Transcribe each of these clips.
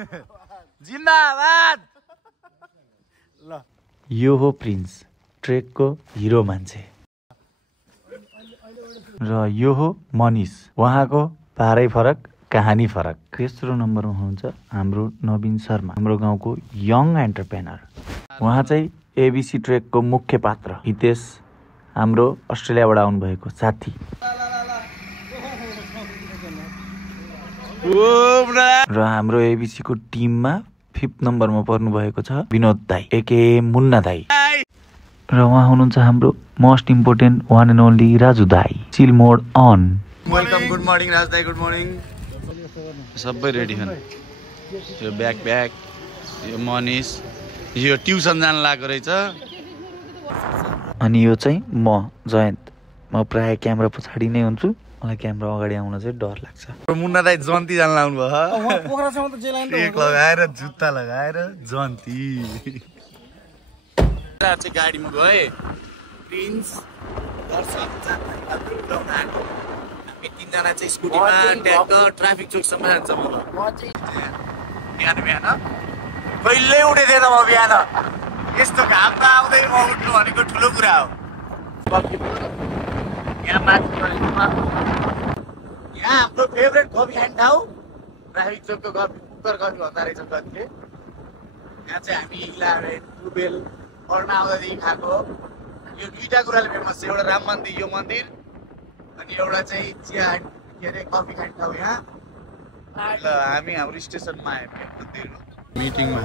जिन्दाबाद। ल यो हो प्रिन्स, ट्रेकको हिरो मान्छे। र यो हो मनिष, उहाँको पारै फरक कहानी फरक। तेस्रो नम्बरमा हुनुहुन्छ हाम्रो नवीन शर्मा, हाम्रो गाउँको यङ एन्टरप्रेनर। उहाँ चाहिँ एबिसी ट्रेकको मुख्य पात्र। हितेश हाम्रो अस्ट्रेलियाबाट आउनुभएको साथी। र हाम्रो एबिसीको टिममा 5th नम्बरमा पर्नुभएको छ विनोद दाई एके मुन्ना दाई। र उहाँ हुनुहुन्छ हाम्रो most important one and only Raju दाई। Chill mode on. Welcome, good morning Raju दाई, गुड मर्निङ। सबै रेडी छन्। यो ब्याग, यो मनिष, यो ट्युसन जान लागेको रहेछ। अनि यो चाहिँ म जयन्त। म प्राय क्यामेरा पछाडि नै हुन्छु, मलाई क्यामेरा अगाडि आउन चाहिँ डर लाग्छ। मुन्ना दाई जन्ती जान लाउनु भयो, ट्रेक लगाएर जुत्ता लगाएर जन्ती। चाहिँ गाडीमा गए प्रिन्स हामी 3जना चाहिँ स्कुटीमा ट्याक्क ट्राफिक चोकसम्म जान्छ। बिहान कहिल्यै उठेको थिएन म बिहान। यस्तो घाममा आउँदै म उठ्नु भनेको ठुलो कुरा हो। यहाँ माथि यहाँ हाम्रो फेभरेट कफी खाने ठाउँ ट्राफिक चोकको कफी, कुकर कफी भन्दा रहेछ कतिले। यहाँ चाहिँ हामी इलाहाबाद टुबेल पढ्न आउँदादेखि खाएको। यो 2टा कुराले फेमस छ, एउटा राम मन्दिर, यो मन्दिर, अनि एउटा चाहिँ चिया के अरे कफी खाने ठाउँ यहाँ। ल हामी हाम्रो स्टेसनमा आयौँ मन्दिरमा मिटिङमा।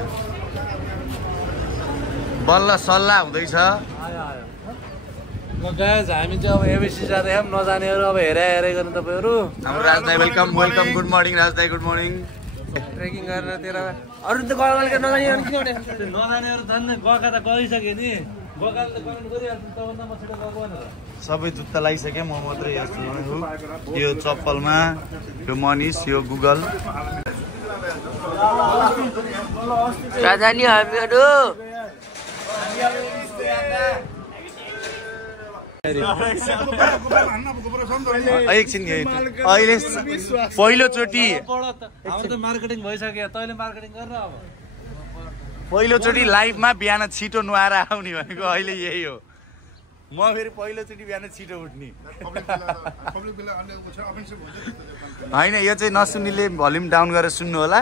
बल्ल सल्लाह हुँदैछ। गाइस हामी चाहिँ अब एबिसी जाँदै छौँ, नजानेहरू अब हेरे गर्नु तपाईँहरू। हाम्रो राज दाई वेलकम, गुड मर्निङ राज दाई, गुड मर्निङ। ट्रेकिङ गरेर तेरा अरू त गएर नजानेहरू किन नजानेहरू जान्ने गएका त गइसके नि, गएकाले त कमेन्ट गरिहाल्छ तबभन्दा म छिटो गएको भनेर। सबै जुत्ता लगाइसकेँ, म मात्रै यस्तो छु। यो चप्पलमा, यो मनिष, यो गुगल। राजानी हामीहरू एकछिन अहिले पहिलोचोटि हाम्रो त मार्केटिङ भइसक्यो, तैँले मार्केटिङ गर अब। पहिलोचोटि लाइफमा बिहान छिटो नुहाएर आउने भनेको अहिले यही हो। म फेरि पहिलोचोटि बिहान छिटो उठ्ने होइन। यो चाहिँ नसुन्नेले भल्युम डाउन गरेर सुन्नु होला।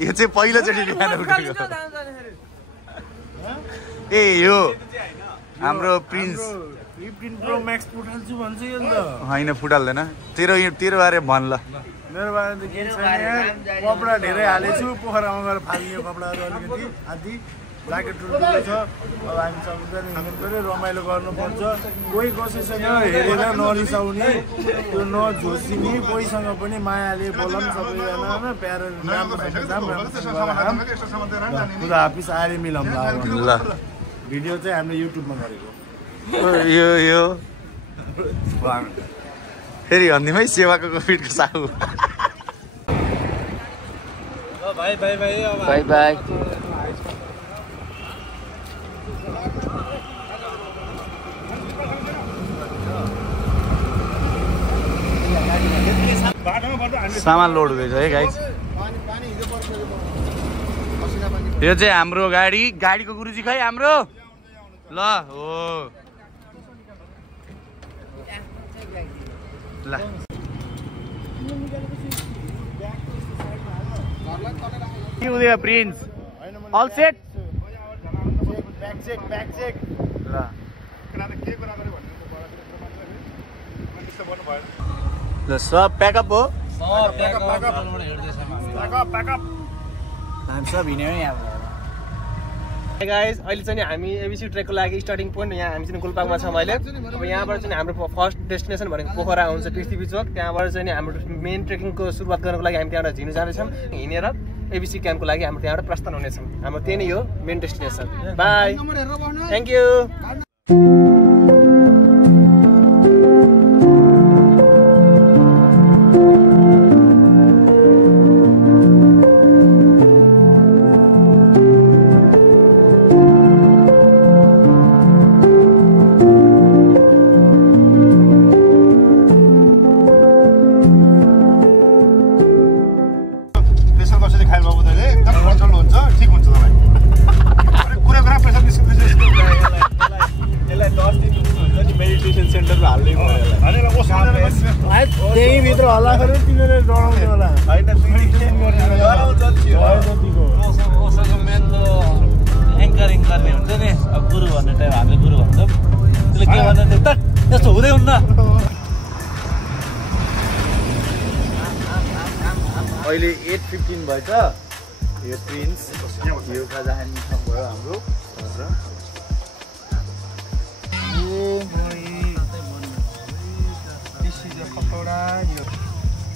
यो चाहिँ पहिलोचोटि बिहान उठेको। ए यो हाम्रो प्रिन्स 15 प्रो म्याक्स फुटाल्छु भन्छ यो त होइन, फुटाल्दैन। तेरो बारे भन ल। मेरो बारेमा त केही छैन यार। कपडा धेरै हालेछु, पोखरामा गएर फाल्ने कपडाहरू अलिकति आदि ज्याकेट टुल्टुलो छ। अब हामी सबैजना हिँड्नु पऱ्यो, रमाइलो गर्नुपर्छ। कोही कसैसँग हेरेर नरिसाउने, त्यो नझोसिने, कोहीसँग पनि मायाले बोलाउँ सबैजना प्यारो राम्रोसँग जाम, राम्रोसँग हाफिस आएर मिलाउँ ल। भिडियो चाहिँ हामीले युट्युबमा गरेको। यो फेरि भन्दिमै सेवाको कोभिडको साहु। Bye bye bye bye bye. सामान लोड हुँदैछ है गाइस। यो चाहिँ हाम्रो गाडीको गुरुजी खै हाम्रो ल हो ल। के हुँदैन प्रिन्स? All set? ल ल सब प्याकअप हो। हामी सब हिँड्यो नि अब। गाइस अहिले चाहिँ हामी एबिसी ट्रेकको लागि स्टार्टिङ पोइन्ट यहाँ हामी चाहिँ गुल्पाङमा छौँ अहिले। अब यहाँबाट चाहिँ हाम्रो फर्स्ट डेस्टिनेसन भनेको पोखरा हुन्छ, पृथ्वी चोक। त्यहाँबाट चाहिँ हाम्रो मेन ट्रेकिङको सुरुवात गर्नको लागि हामी त्यहाँबाट झिनु जाँदैछौँ। हिँडेर एबिसी क्याम्पको लागि हाम्रो त्यहाँबाट प्रस्थान हुनेछौँ। हाम्रो त्यही नै हो main destination. By, thank you. त्यो हल्ला गरेर तिनीहरूले डराउने होला होइन ओसोको मेन त एङ्करिङ गर्ने हुन्छ नि अब गुरु भन्ने टाइम हामीले गुरु भन्छौँ त्यसले के भन्दा त्यो त्यस्तो हुँदै हुन्न अहिले 8:15 भएछ यो प्रिन्स यो खाजा खाने ठाउँ भयो हाम्रो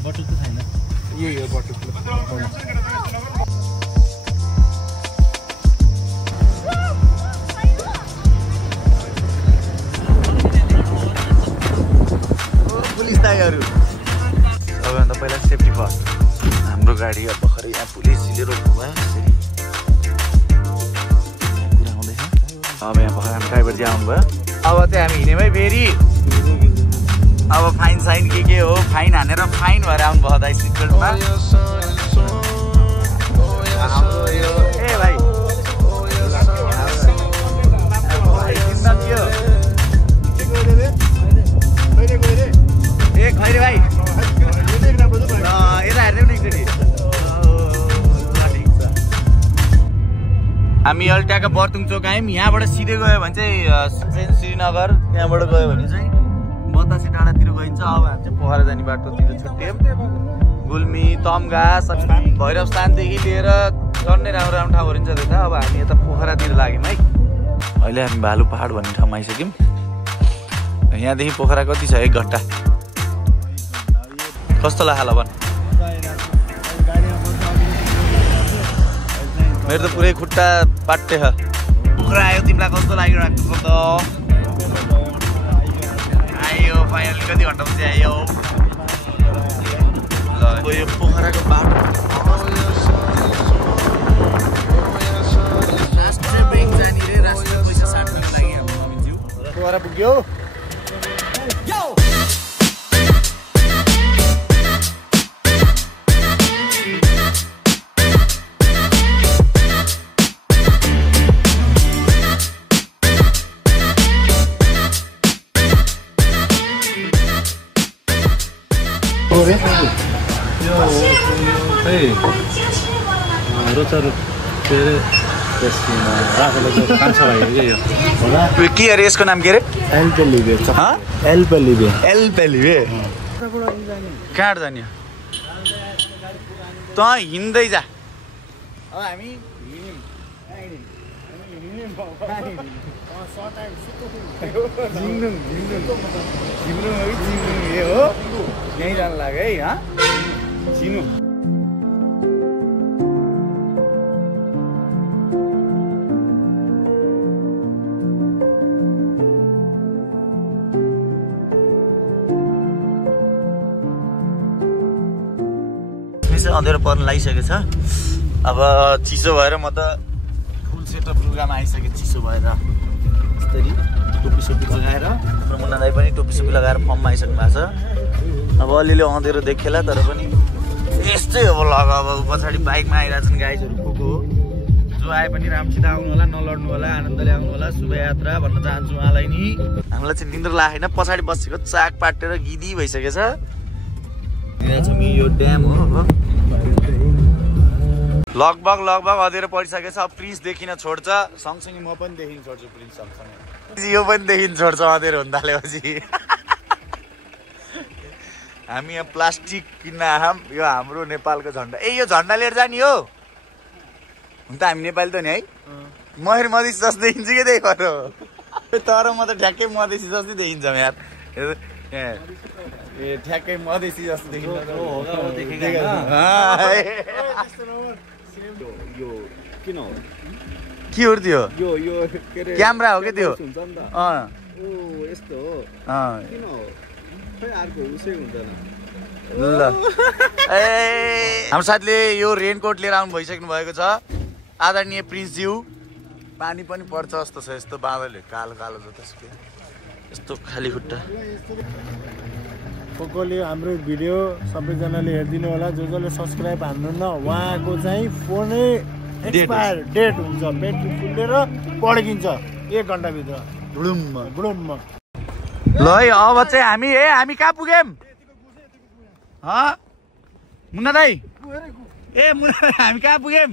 बटुक त छैन यो बटुक पुलिस दाइहरू सबैभन्दा पहिला सेफ्टी फर्स्ट हाम्रो गाडी अब भर्खरै यहाँ पुलिसले रोक्नु भयो कुरा हुँदैछ अब यहाँ भर्खर हाम्रो ड्राइभर चाहिँ आउनुभयो अब चाहिँ हामी हिँड्यौँ है फेरि अब फाइन साइन के हो फाइन हानेर फाइन भएर आउनुभयो दाइ सिट बेल्टमा ए भाइ ए खैरे भाइ यता हेर्दै पनि एकचोटि हामी अल्ट्याको बर्तुङ चोक आयौँ यहाँबाट सिधै गयो भने चाहिँ श्रीनगर त्यहाँबाट गयो भने चाहिँ बतासे डाँडातिर गइन्छ अब हामी चाहिँ पोखरा जाने बाटोतिर छुट्यौँ गुल्मी तम्घा भैरव स्थानदेखि लिएर झन्डै राम्रो राम्रो ठाउँहरू छ त्यता अब हामी यता पोखरातिर लाग्यौँ है अहिले हामी भालु पहाड भन्ने ठाउँमा आइसक्यौँ यहाँदेखि पोखरा कति छ 1 घन्टा कस्तो लाग्यो भन् मेरो त पुरै खुट्टा पाट्टे छ पोखरा आयो तिमीलाई कस्तो लागिरहेको त आयो फाइनली कति घन्टा पछि आयो ल यो पोखराको बाटो राष्ट्रिय ब्याङ्क जाने रे राष्ट्रिय पैसा साट्नको लागि हाम्रो मम्मीज्यू पोखरा पुग्यो के अरे यसको नाम के अरे एल्पेलिबे कहाँ जाने त हिँड्दै जा अब हामी यहीँ जानु लाग्यो है चिनु अँध्यारो पर्न लागिसकेको छ अब चिसो भएर म त फुल सेटअप लुगामा आइसकेँ चिसो भएर यस्तरी टोपी सोपी लगाएर हाम्रो मुन्ना दाइ पनि टोपी सोपी लगाएर फर्ममा आइसक्नु भएको छ अब अलिअलि अँध्यारो देखेला तर पनि यस्तै अब लग अब पछाडि बाइकमा आइरहेछन् गाइजहरू को हो जो आए पनि राम्रोसित आउनु होला नलड्नु होला आनन्दले आउनु होला शुभयात्रा भन्न चाहन्छु उहाँलाई नि हामीलाई चाहिँ निन्द्रा लागेन पछाडि बसेको चाक पाटेर गिदी भइसकेछ यहाँ चाहिँ यो ड्याम हो लगभग अँध्यारो परिसकेछ अब प्रिन्स देखिन छोड्छ सँगसँगै म पनि देखिन छोड्छु प्रिन्स सँगसँगै यो पनि देखिन छोड्छ अँध्यारो हुन थालेपछि हामी यहाँ प्लास्टिक किन्न आयौँ यो हाम्रो नेपालको झन्डा ए यो झन्डा लिएर जाने हो हुन त हामी नेपाली त नि है महेर मधेसी जस्तो देखिन्छ कि त्यही भएर तर म त ठ्याक्कै मधेसी जस्तै देखिन्छौँ यार ए ठ्याक्कै मधेसी जस्तो देखिन्छ किन हो के हो त्यो यो के अरे क्यामेरा हो के त्यो हुन्छ नि त ओ यस्तो हो किन हो खै अर्को उसै हुँदैन ल ए हाम्रो साथीले यो रेनकोट लिएर आउनु भइसक्नु भएको छ आदरणीय प्रिन्सज्यू पानी पनि पर्छ जस्तो छ यस्तो बादलले कालो कालो जस्तो यस्तो खाली खुट्टा कोले हाम्रो भिडियो सबैजनाले हेरिदिनु होला जो जसले सब्सक्राइब हान्नु न उहाँको चाहिँ फोनै एक्सपायर डेट हुन्छ ब्याट्री फुलेर पड्किन्छ 1 घन्टाभित्र बुडुम्म ल है अब चाहिँ हामी कहाँ पुग्यौँ मुन्ना दाई ए मुन्ना हामी कहाँ पुग्यौँ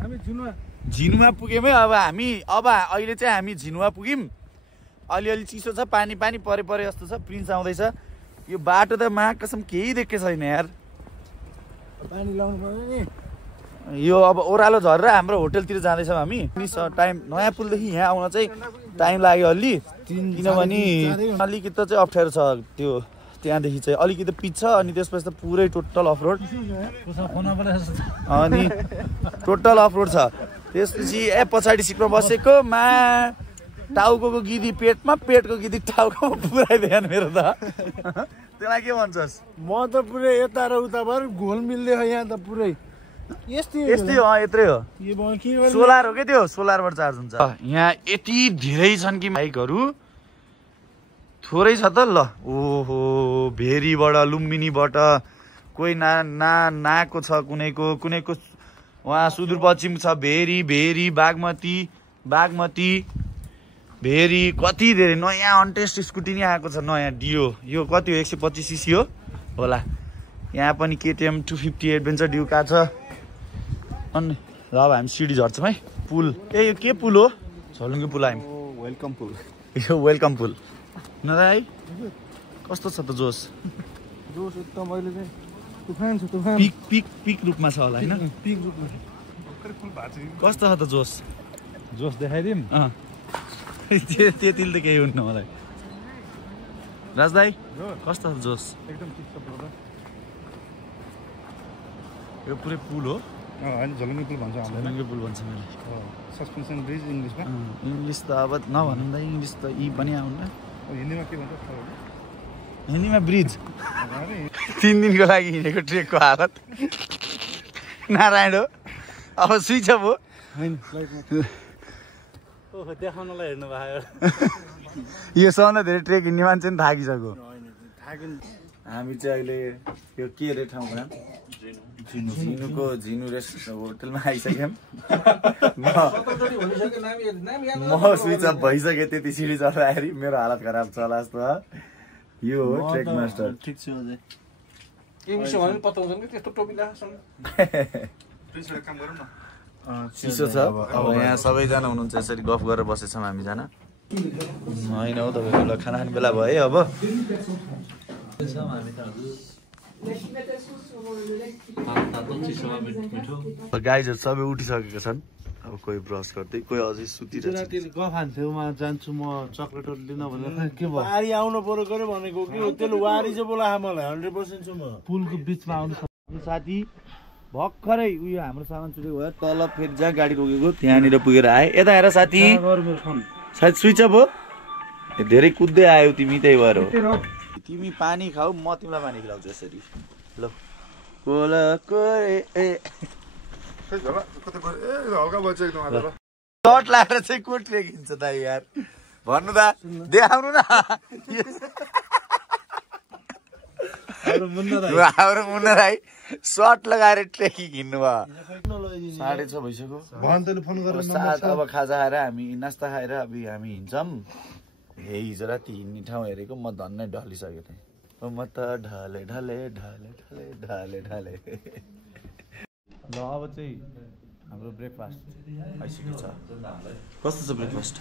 हामी झिनुमा पुग्यौँ है अब अहिले चाहिँ हामी झिनुमा पुग्यौँ अलिअलि चिसो छ पानी परे जस्तो छ प्रिन्स आउँदैछ यो बाटो त मा कसम केही देखेको छैन यार पानी लाउनु पर्यो नि यो अब ओह्रालो झरेर हाम्रो होटलतिर जाँदैछौँ हामी टाइम नयाँ पुलदेखि यहाँ आउन चाहिँ टाइम लाग्यो अलि किनभने अलिकति चाहिँ अप्ठ्यारो छ त्यो त्यहाँदेखि चाहिँ अलिकति पिच छ अनि त्यसपछि त पुरै टोटल अफरोड अनि टोटल अफरोड छ त्यसपछि पछाडि सिटमा बसेको मा टाउको गिदी पेटमा पेटको गिदी टाउकोमा पुऱ्याइदिएन मेरो त त्यसलाई के भन्छस् म त पुरै यता र उता भएर घोल मिल्दै यहाँ त पुरै यस्तै यत्रै हो सोलर हो क्या त्यो सोलरबाट चार्ज हुन्छ यहाँ यति धेरै छन् कि बाइकहरू थोरै छ त ल ओहो भेरीबाट लुम्बिनीबाट कोही नाको छ कुनैको वहाँ सुदूरपश्चिम छ भेरी बागमती भेरी कति धेरै नयाँ अनटेस्ट स्कुटी नै आएको छ नयाँ डियो यो कति हो 125 सीसी हो होला यहाँ पनि केटिएम 250 एडभेन्चर ड्यू कार छ अनि ल अब हामी सिडी झर्छौँ है पुल यो के पुल हो झलुङ्गे पुल आयौँ वेलकम पुल यो वेलकम पुल न है कस्तो छ त जोस एकदम अहिले चाहिँ तुफान छ तुफान पिक रूपमा छ होला हैन पिक रूपमा कस्तो छ त जोस देखाइदिउँ त्यतिले त केही हुन्न मलाई राजदाई कस्तो छ जोस एकदम ठिक छ ब्रदर यो पुरै पुल हो हैन झलुङ्गे पुल भन्छ हामीले झलुङ्गे पुल भन्छ मैले सस्पेन्सन ब्रिज इङ्ग्लिसमा इङ्ग्लिस त अब नभन्दा इङ्ग्लिस त यी पनि आउन्न हिन्दीमा के भन्छ हिन्दीमा ब्रिज 3 दिनको लागि हिँडेको ट्रेकको हालत नारायण हो अब स्विच अफ हो देखाउनलाई हेर्नु भयो यो सबभन्दा धेरै ट्रेक हिँड्ने मान्छे नि थाकिसक्यो हामी चाहिँ अहिले यो के अरे ठाउँको नाम झिनु रेस्टुरेन्ट होटलमा आइसक्यौँ म स्विच अफ भइसक्यो त्यति सिडी चढ्दाखेरि मेरो हालत खराब छ जस्तो यो हो ट्रेक मास्टर ठिक छ अझै चिसो छ अब यहाँ सबैजना हुनुहुन्छ यसरी गफ गरेर बसेछौँ हामीजना होइन हौ तपाईँको खाना खाने बेला भयो है अब गाइजहरू सबै उठिसकेका छन् अब कोही ब्रस गर्दै कोही अझै सुतिरहेछ गफान छेउमा जान्छु म चक्लेटहरू लिन भनेर के भयो वारी आउनु पर्यो गरे भनेको कि त्यसले वारी चाहिँ बोला मलाई 100% छु म पुलको बिचमा आउनु साथी भर्खरै उयो हाम्रो सामान चुरेको भयो तल फेरि जहाँ गाडी रोकेको त्यहाँनिर पुगेर आए यता हेर साथी सायद स्विच अफ हो धेरै कुद्दै आयो तिमी त्यही भएर हो तिमी पानी खाऊ म तिमीलाई पानी खिलाउँछु यसरी ल सर्ट लाएर चाहिँ को ट्रेक हिँड्छ त यार भन्नु त देखाउनु न हाम्रो मुन्ना राई सर्ट लगाएर ट्रेकिङ हिँड्नु भयो 6:30 भइसक्यो अब खाजा खाएर हामी नास्ता खाएर अब हामी हिँड्छौँ हिजो राति हिँड्ने ठाउँ हेरेको म धन्नै ढलिसकेको थिएँ म त ढले ल अब चाहिँ हाम्रो ब्रेकफास्ट आइसकेको छ कस्तो छ ब्रेकफास्ट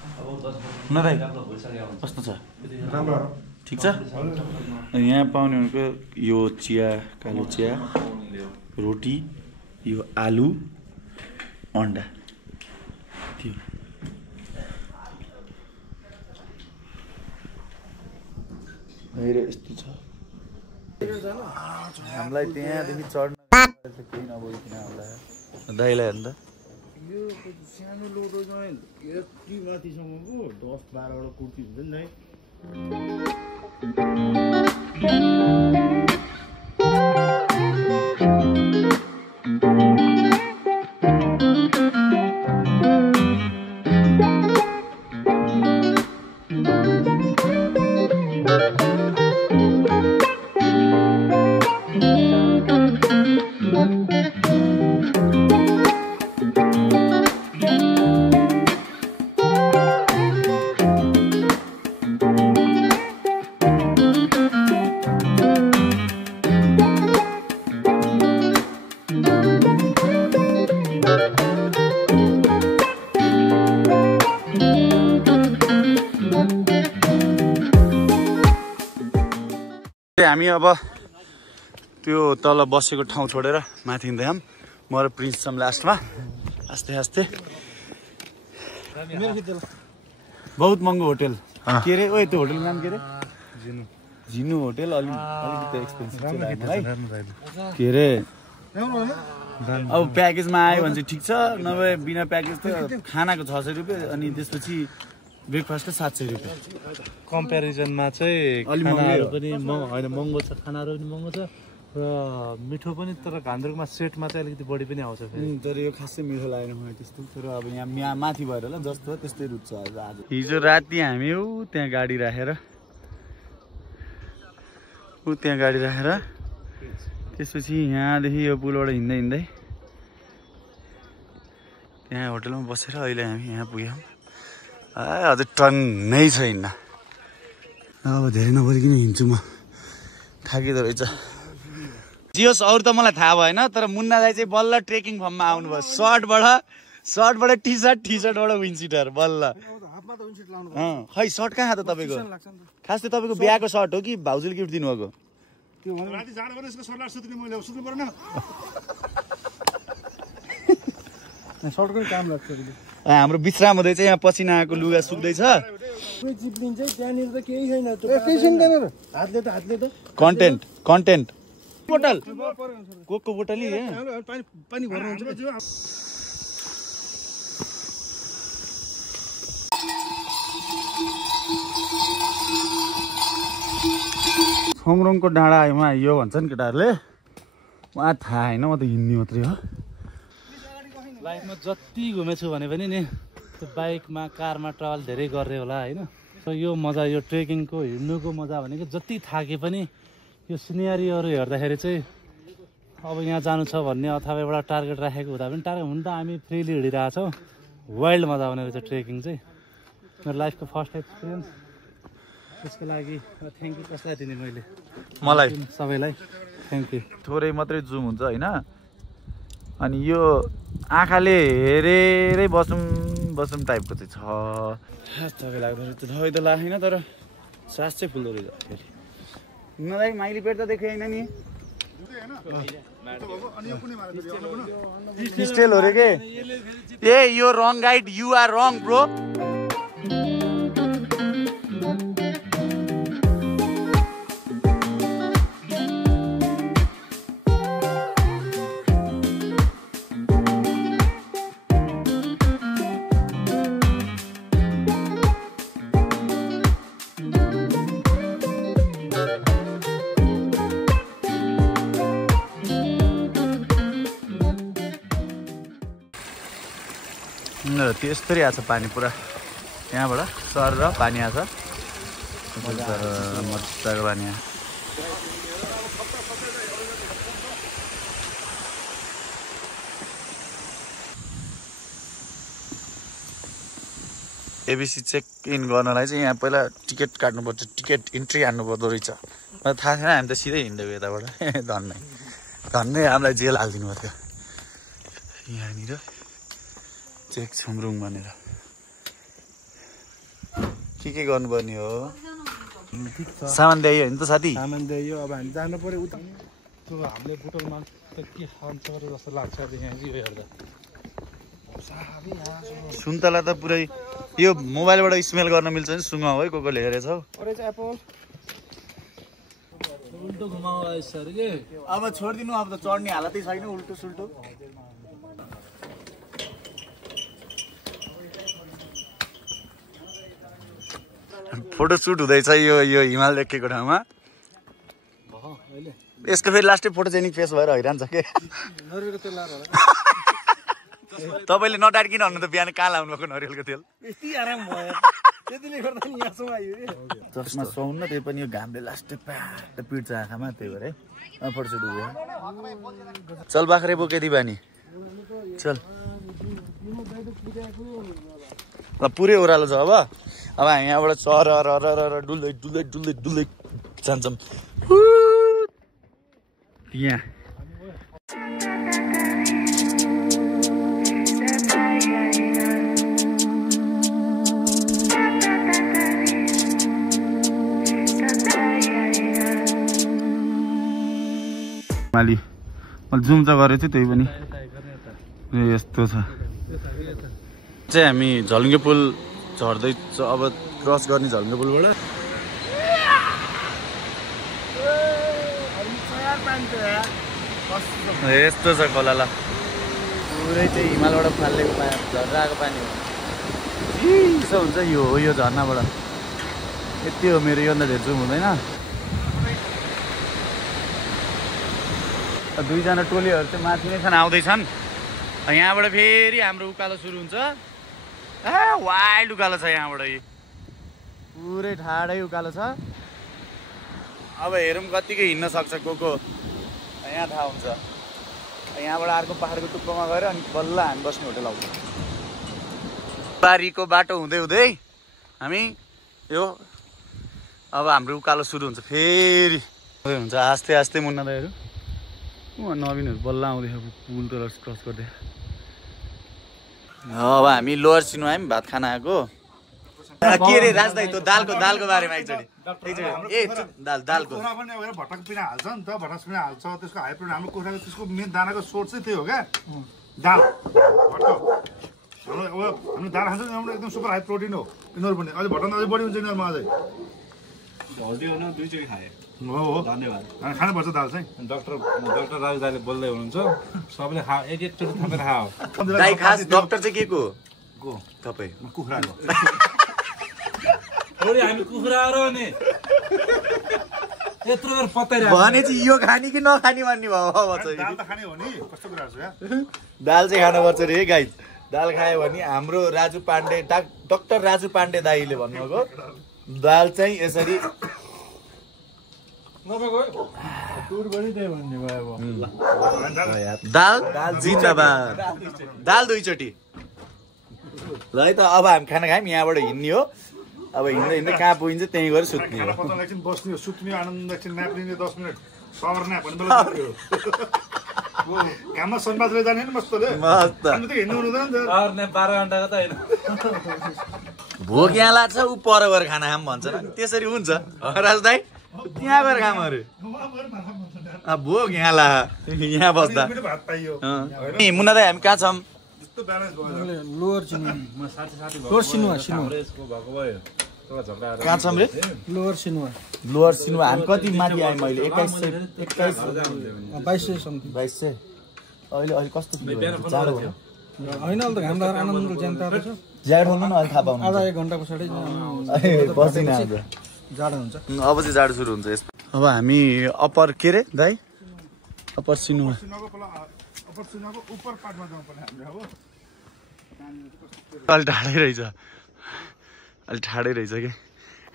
न राई कस्तो छ ठिक छ यहाँ पाउने भनेको यो चिया कालो चिया रोटी यो आलु अन्डा त्यो यस्तो छ हामीलाई त्यहाँदेखि चढ्न केही नबोलिकन आउँदा दाइलाई हेर्नु त यो सानो लोटोमा यति माथिसम्मको 10-12 वटा कुर्ती हुन्छ नि हामी अब त्यो तल बसेको ठाउँ छोडेर माथि हिँड्दै म र प्रिन्स छौँ लास्टमा आस्ते आस्ते बहुत महँगो होटल के अरे ओ त्यो होटलको नाम के अरे झिनु होटल अलिकति एक्सपेन्सिभ के अरे अब प्याकेजमा आयो भने चाहिँ ठिक छ नभए बिना प्याकेज त खानाको 600 रुपियाँ अनि त्यसपछि ब्रेकफास्ट 700 रुपियाँ कम्पेरिजनमा चाहिँ खानाहरू पनि होइन महँगो छ खानाहरू पनि महँगो छ र मिठो पनि तर घान्द्रुकमा सेटमा चाहिँ अलिकति बढी पनि आउँछ तर यो खासै मिठो लागेन मलाई त्यस्तो तर अब यहाँ माथि भएर होला जस्तो त्यस्तै रुच छ आज हिजो राति हामी त्यहाँ गाडी राखेर त्यसपछि यहाँदेखि यो पुलबाट हिँड्दै हिँड्दै त्यहाँ होटलमा बसेर अहिले हामी यहाँ पुग्यौँ अझै टन्नै छ हिँड्न अब धेरै नबोलिकन हिँड्छु म थाकिँदो रहेछ जियोस् अरू त मलाई थाहा भएन तर मुन्ना दाइ चाहिँ बल्ल ट्रेकिङ फर्ममा आउनुभयो सर्टबाट टी सर्टबाट विन्ड बल्ल खै सर्ट कहाँ त तपाईँको खास त तपाईँको बिहाको सर्ट हो कि भाउजूले गिफ्ट दिनुभएको हाम्रो विश्राम हुँदैछ यहाँ पसिना आएको लुगा सुक्दैछ कन्टेन्ट बोतल कोकको बोतल छोङरोङको डाँडा यो भन्छन् केटाहरूले मलाई थाहा होइन म त हिँड्ने मात्रै हो लाइफमा जति घुमेछु भने पनि नि त्यो बाइकमा कारमा ट्राभल धेरै गर्ने होला होइन यो मजा यो ट्रेकिङको हिँड्नुको मजा भनेको जति थाके पनि यो सिनेरीहरू हेर्दाखेरि चाहिँ अब यहाँ जानु छ भन्ने अथवा एउटा टार्गेट राखेको हुँदा पनि टार्गेट हुन त हामी फ्रिली हिँडिरहेछौँ वाइल्ड मजा आउने रहेछ ट्रेकिङ चाहिँ मेरो लाइफको फर्स्ट एक्सपिरियन्स त्यसको लागि थ्याङ्क यू कसलाई दिने मैले मलाई सबैलाई थ्याङ्क यू थोरै मात्रै जुम हुन्छ होइन अनि यो आँखाले हेरेरै बसौँ टाइपको चाहिँ छ तपाईँ लाग्दो तपाईँ त लागेन तर सास चाहिँ फुल्दो रहेछ फेरि मलाई माइली पेट त देखेँ होइन नि स्टेल हो रे के ए यो wrong guide you are wrong bro त्यस्तरी आएको छ पानी पुरा यहाँबाट सर र पानी आएको छ मजाको पानी आयो एबिसी चेक इन गर्नलाई चाहिँ यहाँ पहिला टिकट काट्नुपर्छ टिकट इन्ट्री हान्नुपर्दो रहेछ मलाई थाहा छैन हामी त सिधै हिँड्दै यताबाट धन्नै हामीलाई जेल हालिदिनु भएको थियो यहाँनिर चेक छोङरोङ भनेर के गर्नुपर्ने हो सामान द्यायो होइन त साथी सामान द्यायो अब हामी जानु पर्यो उता त्यो हामीले बोतलमा त के खान्छ जस्तो लाग्छ यहाँ यो हेर्दा सुन्तला त पुरै यो मोबाइलबाट स्मेल गर्न मिल्छ नि सुँग है कोले हेरेछ हौ उल्टो घुमाउ सर के अब छोडिदिनु अब त चढ्ने हालतै छैन उल्टो सुल्टो फोटो सुट हुँदैछ यो हिमाल देखेको ठाउँमा यसको फेरि लास्टै फोटोजेनिक फेस भएर हैरान्छ के तपाईँले नडाड्किन भन्नु त बिहान कहाँ लाउनु भएको नरिवलको तेल चस्मा सुहाउनु त्यही पनि यो घामले लास्टै प्याट पिट्छ आँखामा त्यही भएर है फोटोसुट हुँदैन चल बाख्रे बोकेदी बानी चल ल पुरै ओह्रालो छ अब हामी यहाँबाट चर डुल्दै डुल्दै डुल्दै डुल्दै जान्छौँ यहाँ हिमाली मैले जुम चाहिँ गरेको छु त्यही पनि यस्तो छ चाहिँ हामी झलुङ्गे पुल झर्दैछ अब क्रस गर्ने झलुङ्गे पुलबाट यस्तो छ खोलाला पुरै चाहिँ हिमालबाट फालेको झर्दा आएको पानी हो चिसो हुन्छ यो झर्नाबाट यति हो मेरो योभन्दा धेरै जुम हुँदैन दुईजना टोलीहरू चाहिँ माथि नै छन् आउँदैछन् यहाँबाट फेरि हाम्रो उकालो सुरु हुन्छ वाइल्ड उकालो छ यहाँबाट पुरै ठाडै उकालो छ अब हेरौँ कतिकै हिँड्न सक्छ को यहाँ थाहा हुन्छ यहाँबाट अर्को पहाडको टुप्पोमा गएर अनि बल्ल हामी बस्ने होटल आउँछ बारीको बाटो हुँदै हुँदै हामी यो अब हाम्रो उकालो सुरु हुन्छ फेरि हुन्छ आस्ते आस्ते मुन्ना दाइहरू नवीनहरू बल्ल आउँदैछ पुल त क्रस गर्दै अब हामी लोवर सिनु आयौँ भात खान आएको के रे राज दाइ त्यो दालको बारेमा एकचोटि दालको भटक पिना हाल्छ नि त भटक पिना हाल्छ त्यसको हाई प्रोटिन हाम्रो कुखुराको त्यसको मेन दानाको सोर्स चाहिँ त्यही हो क्या दाल हाम्रो दाल खान्छ नि एकदम सुपर हाई प्रोटिन हो यिनीहरू पनि अझै भटक अझै बढी हुन्छ यिनीहरूमा अझै दुईचोटि खाएँ हो धन्यवाद खानुपर्छ दाल चाहिँ डाक्टर राजु दाइले बोल्दै हुनुहुन्छ सबैले एकचोटि थपेर खाओ दाइ खास डाक्टर चाहिँ के को तपाईँ कुखुराको हामी कुखुरा नि यत्रो बेर पत्ताइ भने चाहिँ यो खाने कि नखाने भन्ने भयो दाल त खाने हो नि कस्तो कुरा छ दाल चाहिँ खानुपर्छ रे गाइज दाल खायो भने हाम्रो राजु पाण्डे डाक्टर राजु पाण्डे दाइले भन्नुभएको दाल चाहिँ यसरी दाल जिन्दाबाद दाल दुईचोटि ल है त अब हामी खाना खायौँ यहाँबाट हिँड्ने हो अब हिँड्दै हिँड्दै कहाँ पुगिन्छ त्यहीँ गएर सुत्ने हो एकछिन बस्ने हो सुत्ने आनन्द एकछिन न्याप लिने 10 मिनट सावर न्याप भन्ने काममा सनबाजले जाने नि मस्तले मस्त हिँड्नु हुँदैन नि 12 घण्टाको त होइन भोक यहाँ लाग्छ ऊ पर गएर खाना खाम भन्छ त्यसरी हुन्छ राज दाइ त्यहाँ गएर खाम अरे भोक यहाँ ला यहाँ बस्दा मुन्ना दाइ हामी कहाँ छौँ कहाँ छौँ रे लोवर सिनुवा हामी कति माथि आएँ मैले 2200 अहिले कस्तो जाडो भयो होइन अहिले त घाम लागेर आनन्द ज्यान्ता छ ज्याकेट खोल्नु न अहिले थाहा पाउनु आधा 1 घण्टा पछाडि बसिना आज जाडो हुन्छ अब चाहिँ जाडो सुरु हुन्छ यस्तो अब हामी अप्पर के रे दाइ अप्पर सिनुवा अलि ठाडै रहेछ कि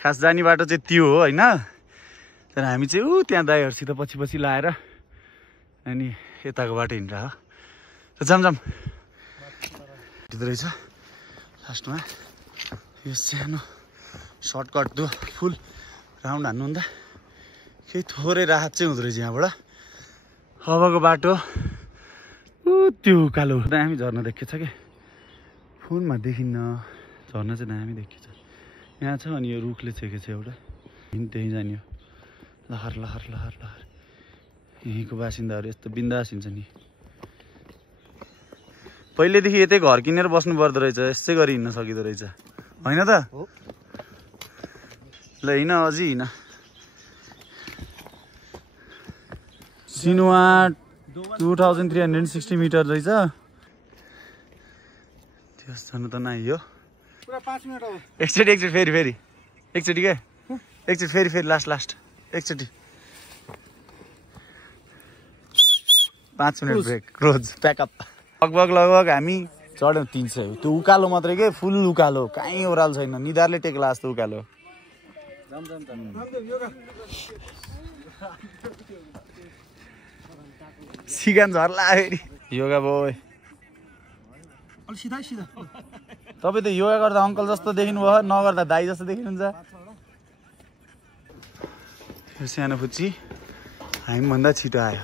खास जाने बाटो चाहिँ त्यो हो होइन तर हामी चाहिँ त्यहाँ दाइहरूसित पछि लाएर अनि यताको बाटो हिँड्छ हो जाम रहेछ लास्टमा यो सानो सर्टकट दो फुल राउन्ड हान्नु हुँदा केही थोरै राहत चाहिँ हुँदो रहेछ यहाँबाट अबको बाटो त्यो उकालो दामी झर्ना देखेछ कि फोनमा देखिन्न झर्ना चाहिँ दामी देखिन्छ यहाँ छ अनि यो रुखले छेकेछ एउटा त्यहीँ जाने हो लहर यहीँको बासिन्दाहरू यस्तो बिन्दास हिँड्छ नि पहिलेदेखि यतै घर किनेर बस्नु पर्दो रहेछ यसै गरी हिँड्न सकिँदो रहेछ होइन त ल हिँड अझै हिँड सिनुवा 2360 मिटर रहेछ त्यस जानु त नआइयो पुरा 5 मिनेट हो एकचोटि फेरि एकचोटि के एकचोटि फेरि लास्ट एकचोटि 5 मिनट ब्रेक रोज प्याकअप लगभग हामी चढ्यौँ 300 त्यो उकालो मात्रै के फुल उकालो कहीँ ओह्रालो छैन निधारले टेक्ला जस्तो उकालो सिगान झर्ला फेरि योगा बोय सिधा तपाईँ त योगा गर्दा अङ्कल जस्तो देखिनु भयो नगर्दा दाइ जस्तो देखिनुहुन्छ यो सानो फुच्ची हामीभन्दा छिटो आयो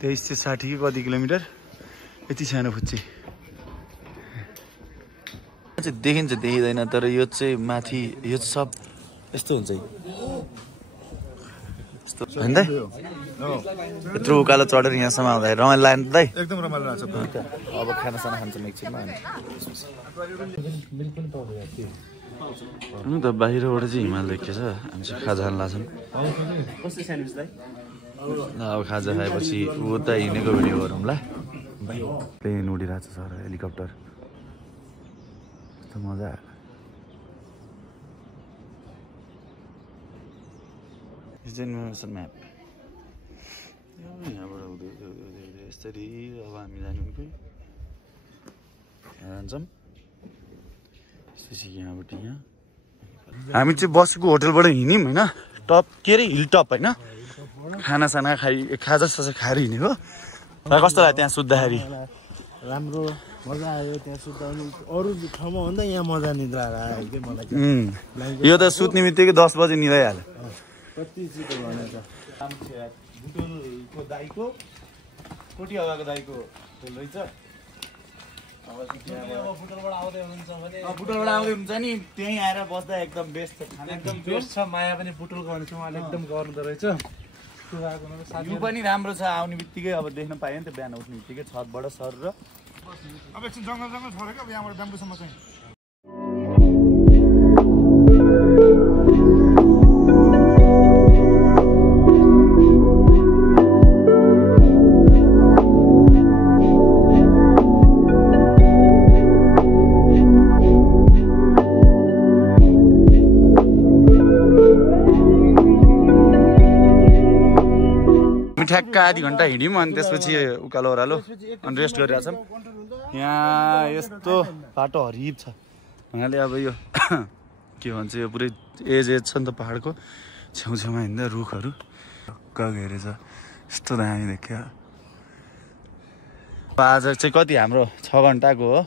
2360 कि कति किलोमिटर यति सानो फुच्ची देखिन्छ देखिँदैन तर यो चाहिँ माथि यो सब यस्तो हुन्छ यस्तो होइन दाइ यत्रो उकालो चढेर यहाँसम्म आउँदाखेरि रमाइलो लाग्यो नि दाइ एकदम रमाइलो लाग्छ अब खानासाना खान्छौँ एकछिनमा हुनु त बाहिरबाट चाहिँ हिमाल देखिएछ हामी चाहिँ खाजा खान लाग्छौँ अब खाजा खाएपछि उता हिँडेको भिडियो गरौँला प्लेन उडिरहेको छ सर हेलिकप्टर कस्तो मजा इन्फर्मेसन म्याप यहाँबाट हुँदै यसरी अब हामी जानु जान्छौँ त्यसपछि यहाँबाट यहाँ हामी चाहिँ बसेको होटलबाट हिँड्यौँ होइन टप के अरे हिल टप होइन खानासाना खाजा साजा खाएर हिँडेको कस्तो लाग्यो त्यहाँ सुत्दाखेरि राम्रो मजा आयो त्यहाँ सुत्दा अरू ठाउँमा भन्दा यहाँ मजा निद्रा आयो कि मलाई यो त सुत्ने बित्तिकै 10 बजे निदाइहाल्यो कति छिटो भनेछ बुटोलको दाइको कोटी हवाको दाइको होटल रहेछ बुटोलबाट आउँदै हुनुहुन्छ भने बुटोलबाट आउँदै हुन्छ नि त्यहीँ आएर बस्दा एकदम बेस्ट छ खाना एकदम बेस्ट छ माया पनि बुटोलको भनेपछि उहाँले एकदम गर्नुहुँदो रहेछ यो पनि राम्रो छ आउने बित्तिकै अब देख्न पायो नि त बिहान उठ्ने बित्तिकै छतबाट सर र अब एकछिन जङ्गल छोडेको अब यहाँबाट ब्याम्बुसम्म चाहिँ ठ्याक्क आधी घन्टा हिँड्यौँ अनि त्यसपछि उकालो ओह्रालो अनि रेस्ट गरिरहेछौँ यहाँ यस्तो बाटो हरिब छ हुनाले अब यो के भन्छ यो पुरै एज छ नि त पहाडको छेउछेउमा हिँड्दा रुखहरू घेरे छ यस्तो दामी देखियो आज चाहिँ कति हाम्रो 6 घन्टाको हो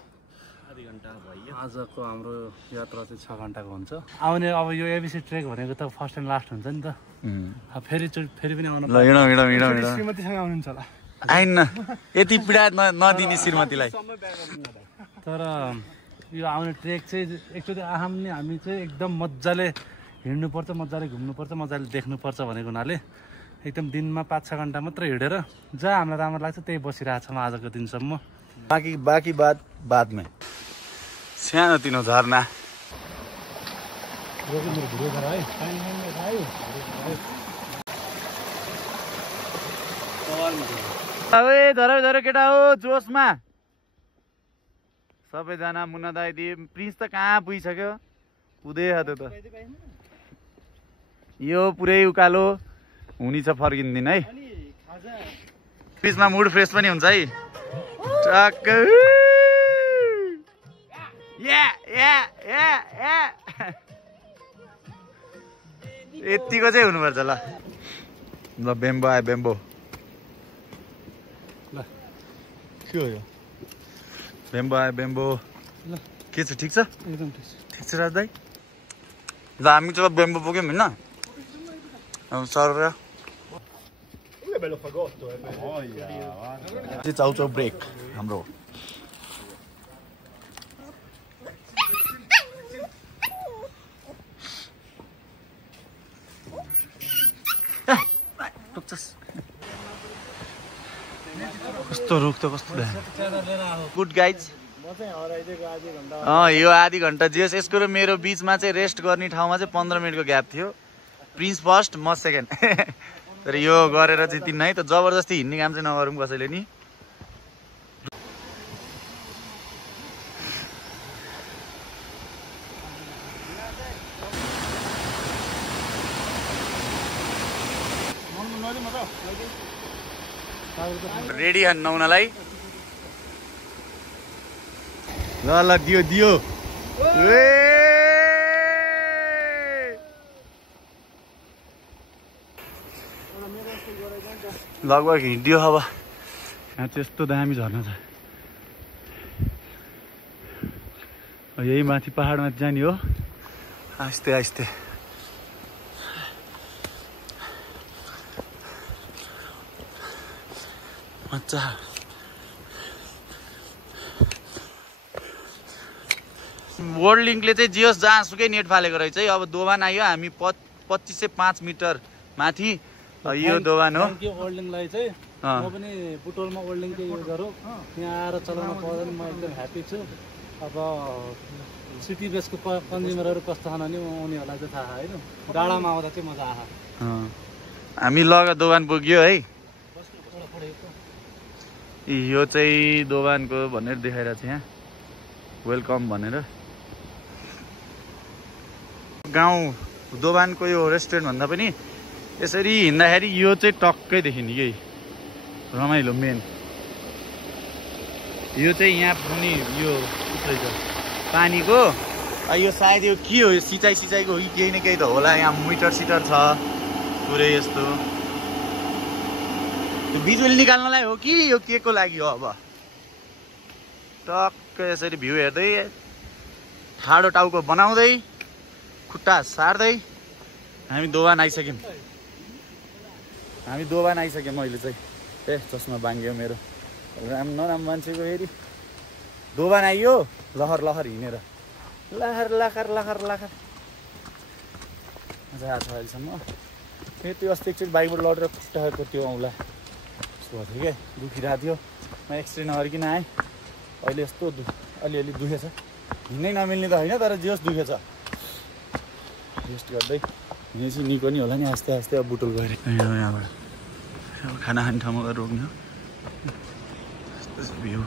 आजको हाम्रो यात्रा चाहिँ 6 घन्टाको हुन्छ आउने अब यो एबिसी ट्रेक भनेको त फर्स्ट एन्ड लास्ट हुन्छ नि त फेरि पनि आउनु ल हिँडौँ श्रीमतीसँग आउनुहुन्छ होला आइन्न यति पीडा नदिने श्रीमतीलाई तर यो आउने ट्रेक चाहिँ एकचोटि आहामले हामी चाहिँ एकदम मजाले हिँड्नुपर्छ मजाले घुम्नुपर्छ मजाले देख्नुपर्छ भनेको हुनाले एकदम दिनमा 5-6 घन्टा मात्र हिँडेर जहाँ हामीलाई राम्रो लाग्छ त्यही बसिरहेछौँ आजको दिनसम्म बाँकी बादमा सानो तिनो झरना धर केटा हो जोसमा सबैजना मुन्ना दाइ दिए प्रिन्स त कहाँ पुगिसक्यो पुदै हातो त यो पुरै उकालो हुनी छ फर्किँदिन है बिचमा मुड फ्रेस पनि हुन्छ है टक्क यतिको चाहिँ हुनुपर्छ ल बेम्बो आयो बेम्बो के हो यो बेम्बो आयो बेम्बो के छ ठिक छ एकदम ठिक छ राज दाइ ल हामी चाहिँ बेम्बो पुग्यौँ होइन सर चाउचाउ ब्रेक हाम्रो कस्तो रुख त कस्तो गुड गाइज यो आधी घन्टा जेस यसको र मेरो बिचमा चाहिँ रेस्ट गर्ने ठाउँमा चाहिँ 15 मिनटको ग्याप थियो प्रिन्स फर्स्ट म सेकेन्ड तर यो गरेर चाहिँ तिन है त जबरजस्ती हिँड्ने काम चाहिँ नगरौँ कसैले नि रेडी नुहाउनलाई ल दियो लगभग हिँडियो अब यहाँ त्यस्तो दामी झर्ना छ यही माथि पहाडमा जाने हो आस्ते आस्ते मजा वर्ल्ड लिङ्कले चाहिँ जियोस् जहाँसुकै नेट फालेको रहेछ है अब दोभान आयो हामी 2505 मिटर माथि यो दोभान हो यो ओल्डिङलाई चाहिँ म पनि बुटोलमा ओल्डिङकै यो गरौँ यहाँ आएर चलाउन पाउँदा म एकदम ह्याप्पी छु। अब सिटी बेसको कन्ज्युमरहरू कस्तो छन् भने उनीहरूलाई चाहिँ थाहा होइन, डाँडामा आउँदा चाहिँ मजा आयो। हामी लगा दोभान पुग्यो है। यो चाहिँ दोभानको भनेर देखाइरहेको छ यहाँ, वेलकम भनेर। गाउँ दोभानको यो रेस्टुरेन्ट भन्दा पनि यसरी हिँड्दाखेरि यो चाहिँ टक्कै देखिने कि रमाइलो। मेन यो चाहिँ यहाँ पनि यो पानीको यो सायद यो के हो, यो सिँचाइको हो कि केही न केही त होला। यहाँ मिटर सिटर छ पुरै यस्तो। बिजुली निकाल्नलाई हो कि यो के को लागि हो? अब टक्कै यसरी भ्यू हेर्दै ठाडो टाउको बनाउँदै खुट्टा सार्दै हामी दोभान आइसक्यौँ। अहिले चाहिँ चस्मा बाङ्ग्यो मेरो। नराम्रो मान्छेको फेरि दोभान आइयो लहर लहर हिँडेर लहर मजा आएको छ अहिलेसम्म। फेरि त्यो अस्ति एकचोटि बाइकबाट लडेर खुट्टाको त्यो औँला यस्तो भएको थियो क्या, दुखिरहेको थियो। म एक्सिडेन्ट नगरिकन आएँ। अहिले यस्तो अलिअलि दुखेछ, हिँड्नै नमिल्ने त होइन तर जे होस् दुखेछ। रेस्ट गर्दै हिँडेपछि निको नि होला नि आस्ते आस्ते। अब बुटोल गएर यहाँबाट अब खाना खाने ठाउँमा गएर रोक्ने हो। भ्यू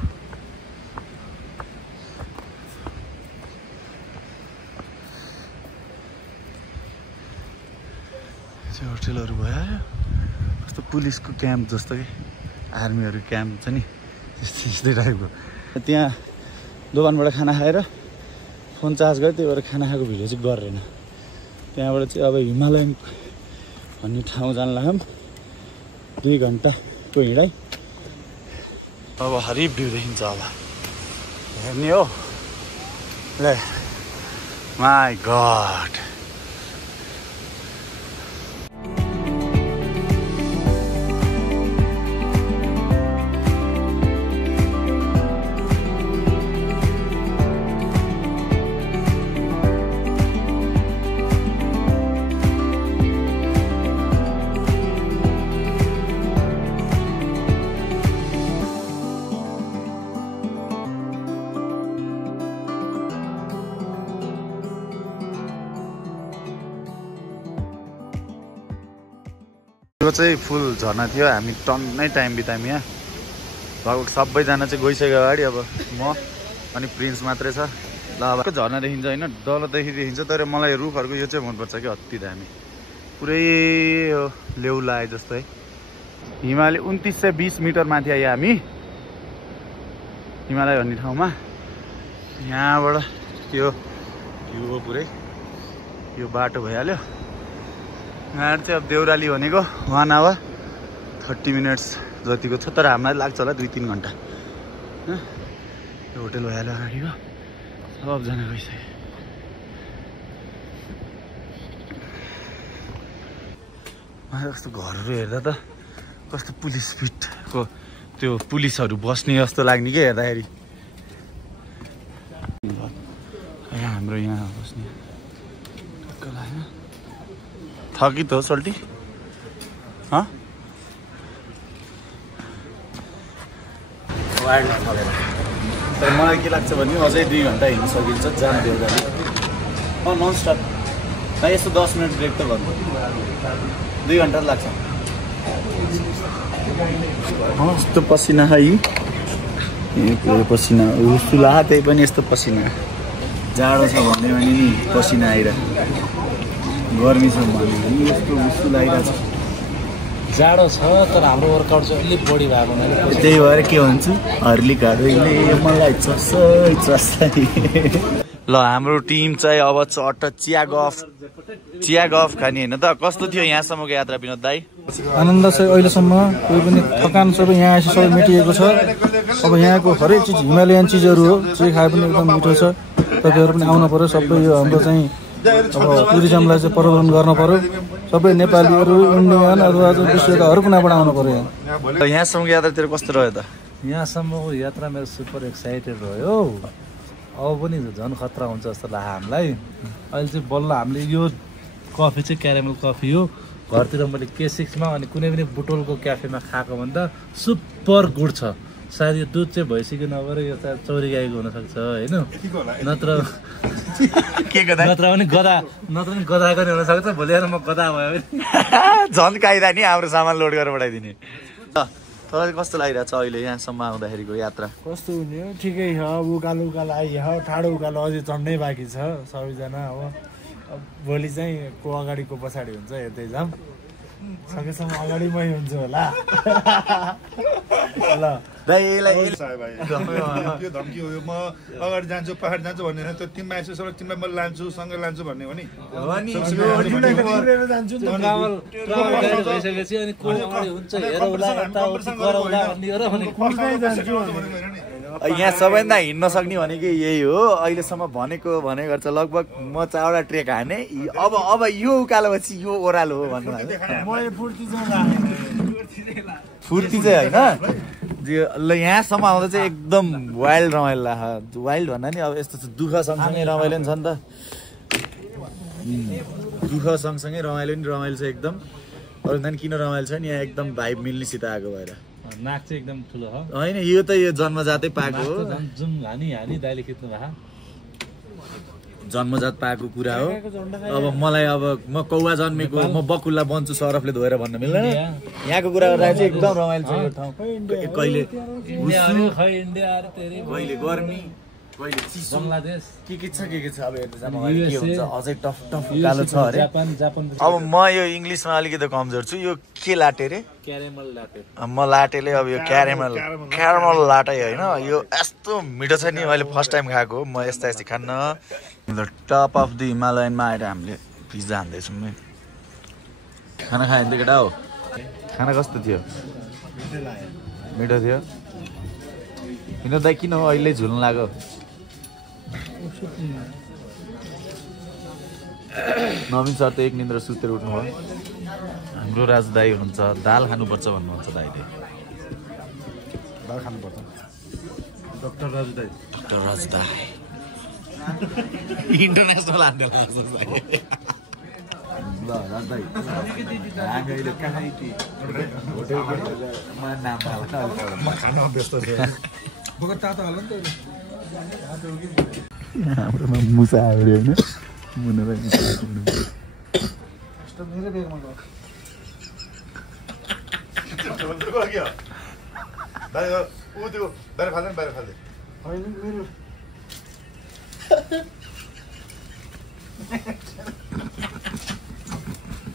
होटलहरू भयो, कस्तो पुलिसको क्याम्प जस्तो कि आर्मीहरू क्याम्प छ नि त्यस्तै टाइपको। त्यहाँ दोभानबाट खाना खाएर फोन चार्ज गरेँ, त्यही भएर खाना खाएको भिडियो चाहिँ गरेन। त्यहाँबाट चाहिँ अब हिमालयन भन्ने ठाउँ जान लाग्यौँ। 2 घन्टाको हिँडाइ। अब हरिब भ्यू देखिन्छ, अब हेर्ने हो। ल माई गड, यो चाहिँ फुल झर्ना थियो। हामी टन्नै टाइम बितायौँ यहाँ। लगभग सबैजना चाहिँ गइसक्यो अगाडि। अब म अनि प्रिन्स मात्रै छ। ल अब झर्ना देखिन्छ होइन, डल्लोदेखि देखिन्छ। तर मलाई रुखहरूको यो चाहिँ मनपर्छ कि अति दामी। पुरै यो लेउला आए जस्तो है। हिमालय 2920 मिटर माथि आयो हामी हिमालय भन्ने ठाउँमा। यहाँबाट यो भ्यू हो पुरै। यो बाटो भइहाल्यो। यहाँ चाहिँ अब देउराली भनेको 1 आवर 30 मिनट्स जतिको छ। तर हामीलाई लाग्छ होला 2-3 घन्टा। यो होटल भइहाल्यो अगाडिको। सबजना गइसक्यो। मलाई कस्तो घरहरू हेर्दा त कस्तो पुलिस फिटको त्यो पुलिसहरू बस्ने जस्तो लाग्ने कि हेर्दाखेरि। हाम्रो यहाँ बस्ने थकी त हो सल्टी। तर मलाई के लाग्छ भने अझै 2 घन्टा हिँड्न सकिन्छ जाम देउराली। नन स्टप यस्तो 10 मिनट ब्रेक त गर्नु। 2 घन्टा लाग्छ। यस्तो पसिना है, पसिना सुला त्यही पनि यस्तो पसिना। जाडो छ भने नि पसिना आइरहेको, गर्मी छ भने पनि यस्तो सुला आइरहेको छ। जाडो छ तर हाम्रो वर्कआउट चाहिँ अलिक बढी भएको हुनाले त्यही भएर के भन्छु, हर्लिकाहरूले मलाई चस्दै। ल हाम्रो टिम चाहिँ अब चट्ट चिया गफ खाने होइन त। कस्तो थियो यहाँसम्मको यात्रा विनोद दाई? आनन्द छ। अहिलेसम्म कोही पनि थकान सबै यहाँ आएपछि सबै मेटिएको छ। अब यहाँको हरेक चिज हिमालयन चिजहरू हो, जे खाए पनि एकदम मिठो छ। तपाईँहरू पनि आउनु पर्यो। सबै यो हाम्रो चाहिँ अब टुरिज्मलाई चाहिँ प्रबन्धन गर्नु पर्यो। सबै नेपालीहरू, इन्डियन अथवा विश्वका हर कुनाबाट आउनु पर्यो यहाँ। यहाँसम्मको यात्रातिर कस्तो रह्यो त? यहाँसम्मको यात्रा मेरो सुपर एक्साइटेड रह्यो। अब पनि झन् खतरा हुन्छ जस्तो लाग्यो हामीलाई। अहिले चाहिँ बल्ल हामीले यो कफी चाहिँ क्यारामेल कफी हो, घरतिर मैले K6 मा अनि कुनै पनि बुटोलको क्याफेमा खाएको भन्दा सुपर गुड छ। सायद यो दुध चाहिँ भइसक्यो नभएर यो चाहिँ चौरी गाईको हुनसक्छ होइन, नत्र पनि गदाको नि हुनसक्छ। भोलि आएर म गदा भयो भने झन् काइदा नि हाम्रो सामान लोड गरेर पठाइदिने। तपाईँलाई कस्तो लागिरहेको छ अहिले यहाँसम्म आउँदाखेरिको यात्रा? कस्तो हुने हो, ठिकै छ। अब उकालो आइयो, ठाडो उकालो अझै चढ्नै बाँकी छ सबैजना। अब भोलि चाहिँ को अगाडि को पछाडि हुन्छ हेर्दै जाऊँ। सकेसम्म अगाडि मै हुन्छु होला। ल यो धम्की हो, म अगाडि जान्छु पहाड जान्छु भन्ने त्यो तिमीमा यसो सबै तिमीलाई म लान्छु सँगै लान्छु भन्ने हो नि। भइसकेपछि अनि को अगाडि हुन्छ हेरौला यताउति गरौला भन्ने हो र भने यहाँ सबैभन्दा हिँड्न सक्ने भनेको यही हो। अहिलेसम्म भनेको गर्छ लगभग म 4वटा ट्रेक हाने। अब यो उकालोपछि यो ओह्रालो हो भन्नु फुर्ती चाहिँ होइन। ल यहाँसम्म आउँदा चाहिँ एकदम वाइल्ड रमाइलो लाग्छ। वाइल्ड भन्दा नि अब यस्तो दुःख सँगसँगै रमाइलो नि छ नि त। दुःख सँगसँगै रमाइलो छ एकदम। अरू किन रमाइलो छ नि, यहाँ एकदम भाइब मिल्नेसित आएको भएर। नाक चाहिँ एकदम ठुलो हो होइन, यो त यो जन्मजातै पाएको हो। जुम हानी दाइले खिच्नु भएको जन्मजात पाएको कुरा हो। अब मलाई म कौवा जन्मेको, म बकुल्ला बन्छु सरफले धोएर भन्न मिल्दैन। यहाँको कुरा गर्दा चाहिँ एकदम रमाइलो छ यो ठाउँ। कहिले कहिले गर्मी, कहिले चिसो, बङ्गलादेश के छ अब हेर्दै जाम के हुन्छ। अझै टफ कालो छ अरे। अब म यो इङ्ग्लिसमा अलिकति कमजोर छु। यो के लाटे रे? क्यारेमल लाटे। म लाटेले अब यो क्यारेमल लाटे होइन। यो यस्तो मिठो छ नि, मैले फर्स्ट टाइम खाएको। म यस्ता खान्न। टप अफ द हिमालयनमा आएर हामीले पिज्जा हान्दैछौँ नि। खाना खायो नि त केटा हो? खाना कस्तो थियो? मिठो थियो। किन दाइ किन हो अहिले झुल्नु लाग्यो? नवीन सर त एक निन्द्रा सुतेर उठ्नुभयो। हाम्रो राजु दाई हुनुहुन्छ, दाल खानुपर्छ भन्नुहुन्छ दाइले। दाल खानुपर्छ। डाक्टर राजु दाई इन्टरनेसनल हान्दै लाग्छ ल राजु दाई। हामी अहिले कहाँ खाना व्यस्त छ। हाम्रोमा मुसा आयो होइन। मुनालाई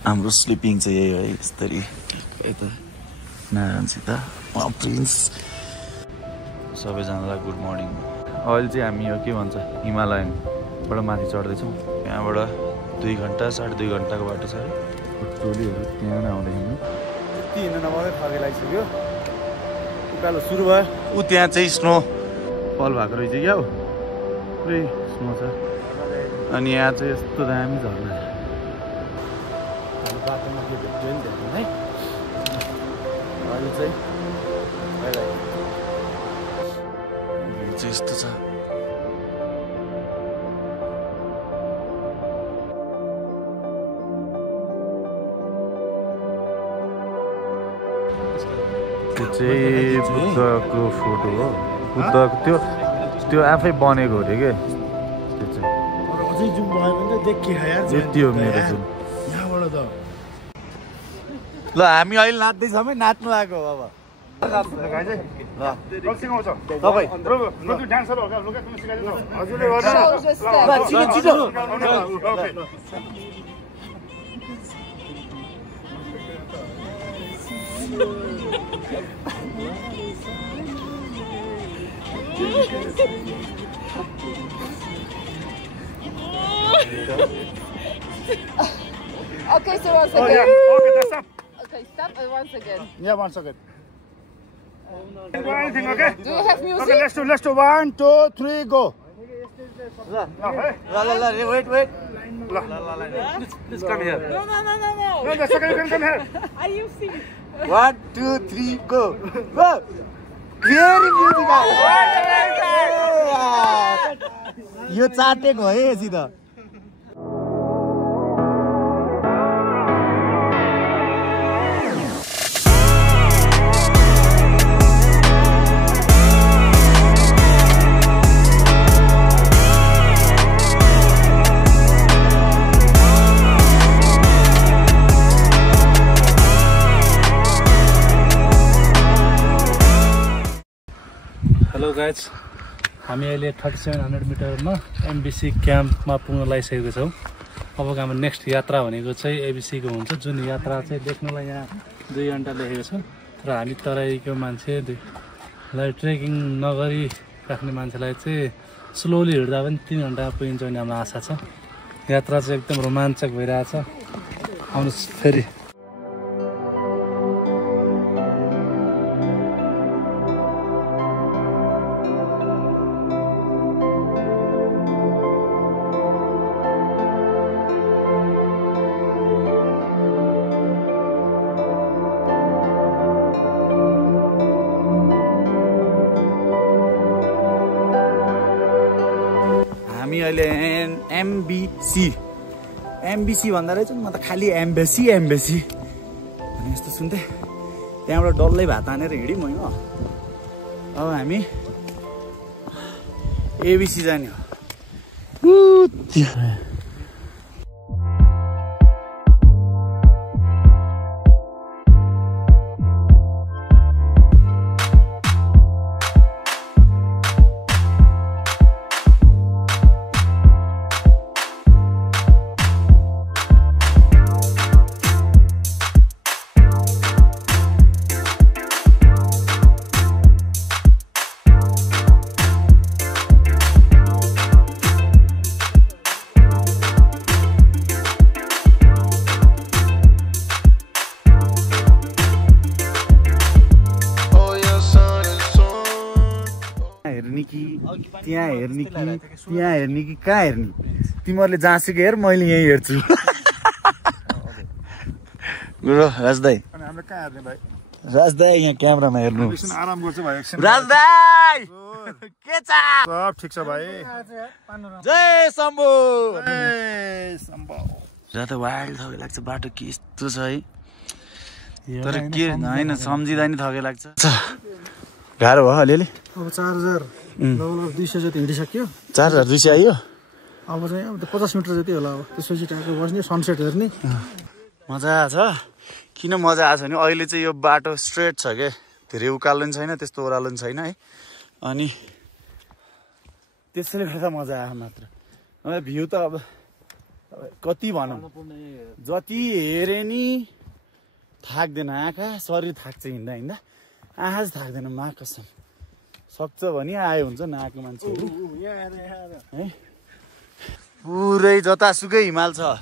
हाम्रो स्लिपिङ चाहिँ यही हो है। यस्तरी यता नारायणसित प्रिन्स सबैजनालाई गुड मर्निङ। अहिले चाहिँ हामी यो के भन्छ हिमालयनबाट माथि चढ्दैछौँ। त्यहाँबाट 2 घन्टा 2.5 घन्टाको बाटो छ है। टोलीहरू त्यहाँ नै आउँदै हिँड्नु। यति हिँड्नु नपाउँदै थकै लागिसक्यो। उकालो सुरु भयो। ऊ त्यहाँ चाहिँ स्नो फल भएको रहेछ क्या हो, पुरै स्नो छ। अनि यहाँ चाहिँ यस्तो दामी झर्ना बाटोमा के भेट्यो नि त्यहाँ है। अहिले चाहिँ यस्तो छ। त्यो चाहिँ बुद्धको फोटो हो। बुद्धको त्यो आफै बनेको अरे के त्यो चाहिँ। अझै जुम भयो भने त देखिहाल्छ। यति हो मेरो जुम। यहाँबाट त ल हामी अहिले नाच्दैछौँ है। नाच्नु आएको अब Okay, so once again. Okay, that's up. Okay, stop and once again. Yeah, 1 second. Do anything, okay? Do you have music? Okay, let's do 1, 2, 3, go. wait. Please come here. No. No, that's okay, you can come here. Are you serious? 1, 2, 3 go. Go. Very music यो चाटेको है यसी त। Guys हामी अहिले 3700 मिटरमा MBC क्याम्पमा पुग्न लागिसकेको छौँ। अबको हाम्रो नेक्स्ट यात्रा भनेको चाहिँ एबिसीको हुन्छ, जुन यात्रा चाहिँ देख्नुलाई यहाँ 2 घन्टा लेखेको छ। तर हामी तराईको मान्छेलाई ट्रेकिङ नगरी राख्ने मान्छेलाई चाहिँ स्लोली हिँड्दा पनि 3 घन्टामा पुगिन्छ भन्ने हाम्रो आशा छ। यात्रा चाहिँ एकदम रोमाञ्चक भइरहेछ। आउनुहोस् फेरि। हामी अहिले एमबिसी भन्दा रहेछ म त खालि एम्बेसी भने जस्तो सुन्थेँ। त्यहाँबाट डल्लै भात हानेर हिँड्यौँ होइन। अब हामी एबिसी जाने हो। त्यहाँ हेर्ने कि कहाँ हेर्ने? तिमीहरूले जहाँसुकै हेर, मैले यहीँ हेर्छु। गुरु राजदाई, राजदाई यहाँ क्यामेरामा हेर्नु। आराम गर्छ भाइ। राजदाई के छ? सब ठिक छ भाइ। जय शम्भु। जय त वाइल्ड थकै लाग्छ। बाटो के यस्तो छ है, तर के होइन सम्झिँदा नि थकै लाग्छ। गाह्रो भयो अलिअलि। अब 4000 लगभग 200 जति हिँडिसक्यो। 4200 आयो। अब चाहिँ अब 50 मिटर जति होला। अब त्यसपछि टाढो बस्ने, सनसेट हेर्ने। मजा छ। किन मजा आछ भने अहिले चाहिँ यो बाटो स्ट्रेट छ के, धेरै उकालो पनि छैन त्यस्तो ओह्रालो पनि छैन है। अनि त्यसैले गर्दा मजा आयो मात्र। अब भ्यू त अब कति भनौँ, जति हेरे नि थाक्दैन आँखा, शरीर थाक्छ हिँड्दा हिँड्दा। आँखा चाहिँ थाक्दैन, मा कसम। सक्छ भने आयो हुन्छ नआएको मान्छेहरू है। पुरै जतासुकै हिमाल छ।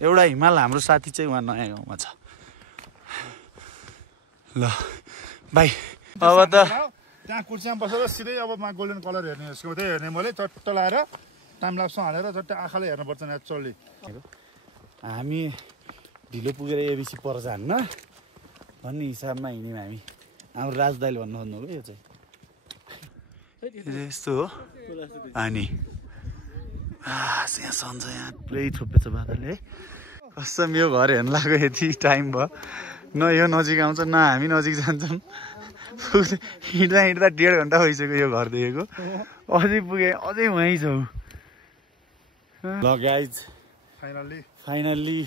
एउटा हिमाल हाम्रो साथी चाहिँ उहाँ नयाँ गाउँमा छ। ल भाइ अब त त्यहाँ कुर्सीमा बसेर सिधै अब गोल्डन कलर हेर्ने, त्यही हेर्ने। मैले चट्ट लाएर टाइम लाग्छ हालेर चट्ट आँखाले हेर्नुपर्छ नेचुरली। हामी ढिलो पुगेर एबिसी पर जान्न भन्ने हिसाबमा हिँड्यौँ हामी। हाम्रो राजदाइले भन्नु खोज्नुभयो यो चाहिँ यस्तो हो। अनि यहाँ सन्छ, यहाँ पुरै छोपेछ बादलले है। कसम यो घर हेर्न लाग्यो यति टाइम भयो। न यो नजिक आउँछ न हामी नजिक जान्छौँ। हिँड्दा 1.5 घन्टा भइसक्यो यो घर देखेको। अझै पुगे, अझै वहीँ छौ। ल गाइज फाइनल्ली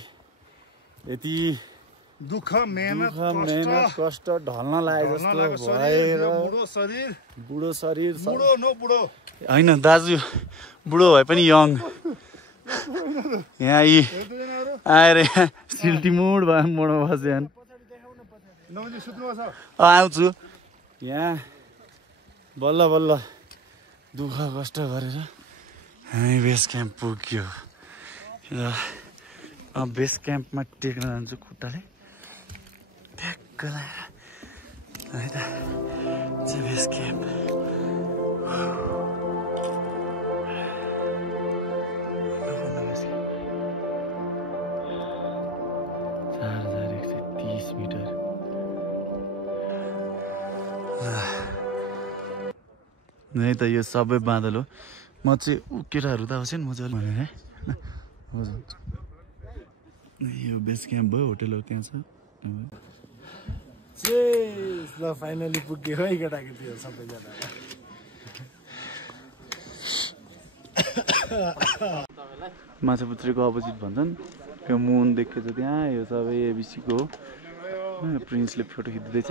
यति दुःख मेहनत कष्ट ढल्न लाग्यो जस्तो भएर बुढो शरीर होइन दाजु, बुढो भए पनि यङ। यहाँ यी आएर सिल्टीमुड भयो मोडमा बस्यो। आउँछु यहाँ बल्ल बल्ल दुःख कष्ट गरेर हामी बेस क्याम्प पुग्यो। र बेस क्याम्पमा टेक्न जान्छु खुट्टाले ठ्याक्क है त। Base camp 4130 metre. नै त यो सबै बादल हो। म चाहिँ केटाहरू त आउँछ नि मजाले भनेर है। हजुर यो बेस क्याम्प भयो, होटेल हो त्यहाँ छ। ल फाइनली पुग्यो है केटाकेटीहरू सबैजना। माछापुत्रीको अपोजिट भन्छन्। यो मुन देखेछ त्यहाँ, यो सबै एबिसीको हो। प्रिन्सले फोटो खिच्दैछ।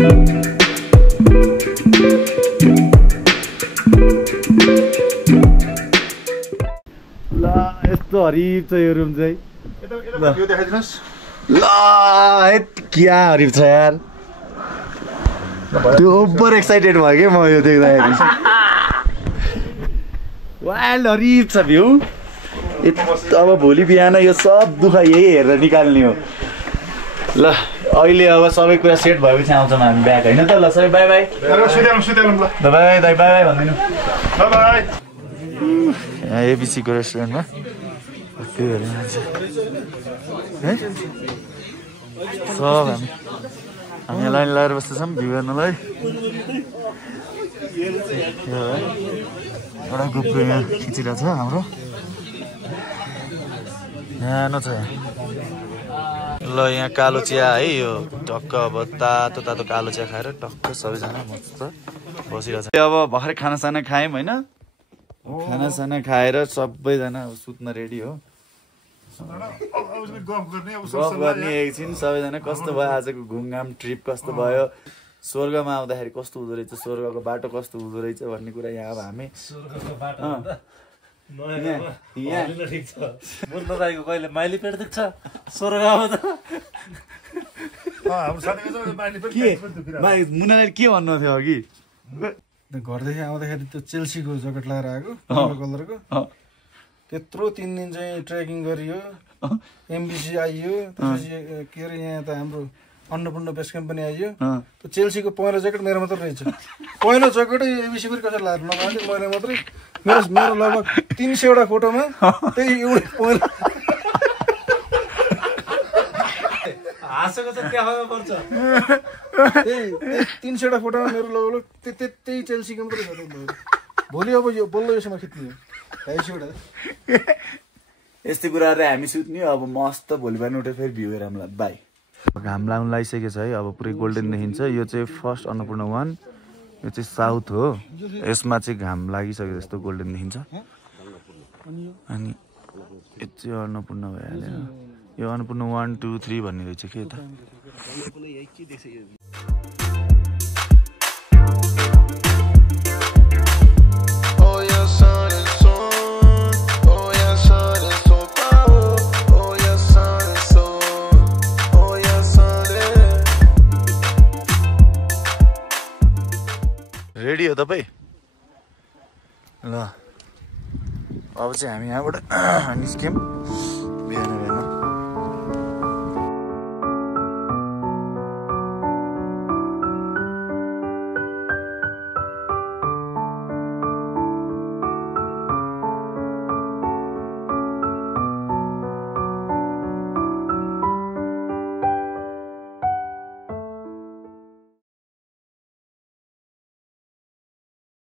ल यस्तो हरिब छ यो रुम चाहिँ यो देखाइदिनुहोस् ल क्या हरिब छ यार त्यो ओभर एक्साइटेड भयो क्या म यो देख्दाखेरि वाइल्ड हरिब छ भ्यू अब भोलि बिहान यो सब दुःख यही हेरेर निकाल्ने हो ल अहिले अब सबै कुरा सेट भएपछि आउँछौँ हामी ब्याक होइन त ल सबै बाई बाई बाई दाइ बाई बाई भनिदिनु यहाँ एबिसीको रेस्टुरेन्टमा त्यो हेर्नु है सब हामी लाइन लगाएर बस्दैछौँ भ्यू हेर्नलाई एउटा ग्रुपको यहाँ खिचिरहेको छ हाम्रो यहाँ छ ल यहाँ कालो चिया है यो टक्क अब तातो तातो कालो चिया खाएर टक्क सबैजना मस्त बसिरहेको छ अब भर्खरै खानासाना खायौँ होइन खानासाना खाएर सबैजना अब सुत्न रेडी हो गफ गर्ने एकछिन सबैजना कस्तो भयो आजको घुमघाम ट्रिप कस्तो भयो स्वर्गमा आउँदाखेरि कस्तो हुँदो रहेछ स्वर्गको बाटो कस्तो हुँदो रहेछ भन्ने कुरा यहाँ अब हामी कहिले माइली पेट देख्छ स्वर्गमा त मुनाले के भन्नु थियो अघि घरदेखि आउँदाखेरि त्यो चेल्सीको ज्याकेट लगाएर आएको कलरको त्यत्रो 3 दिन चाहिँ ट्रेकिङ गरियो एमबिसी आइयो त्यसपछि के अरे यहाँ त हाम्रो अन्नपूर्ण बेस क्याम्प पनि आइयो त्यो चेल्सीको पहिलो ज्याकेट मेरो मात्रै रहेछ पहिलो ज्याकेटै एबिसी पनि कसरी लगाएर नभए मैले मात्रै मेरो लगभग 300 वटा फोटोमा त्यही एउटै पहिलो हाँसेको चाहिँ देखाउनु पर्छ त्यही 300 वटा फोटोमा मेरो लगभग त्यही चेल्सीको मात्रै फोटो भयो भोलि अब यो बल्ल यसमा खिच्ने हो 250 वटा यस्तै कुराहरू हामी सुत्ने अब मस्त भोलि बिहान उठेर फेरि भ्यू हेर हामीलाई बाई घाम लाग्नु लागिसकेको छ है अब पुरै गोल्डन देखिन्छ यो चाहिँ फर्स्ट अन्नपूर्ण 1 यो चाहिँ साउथ हो यसमा चाहिँ घाम लागिसक्यो जस्तो गोल्डन देखिन्छ अनि यो चाहिँ अन्नपूर्ण भइहाल्यो यो अन्नपूर्ण 1 2 3 भन्ने रहेछ के त रेडी हो तपाईँ ल अब चाहिँ हामी यहाँबाट निस्क्यौँ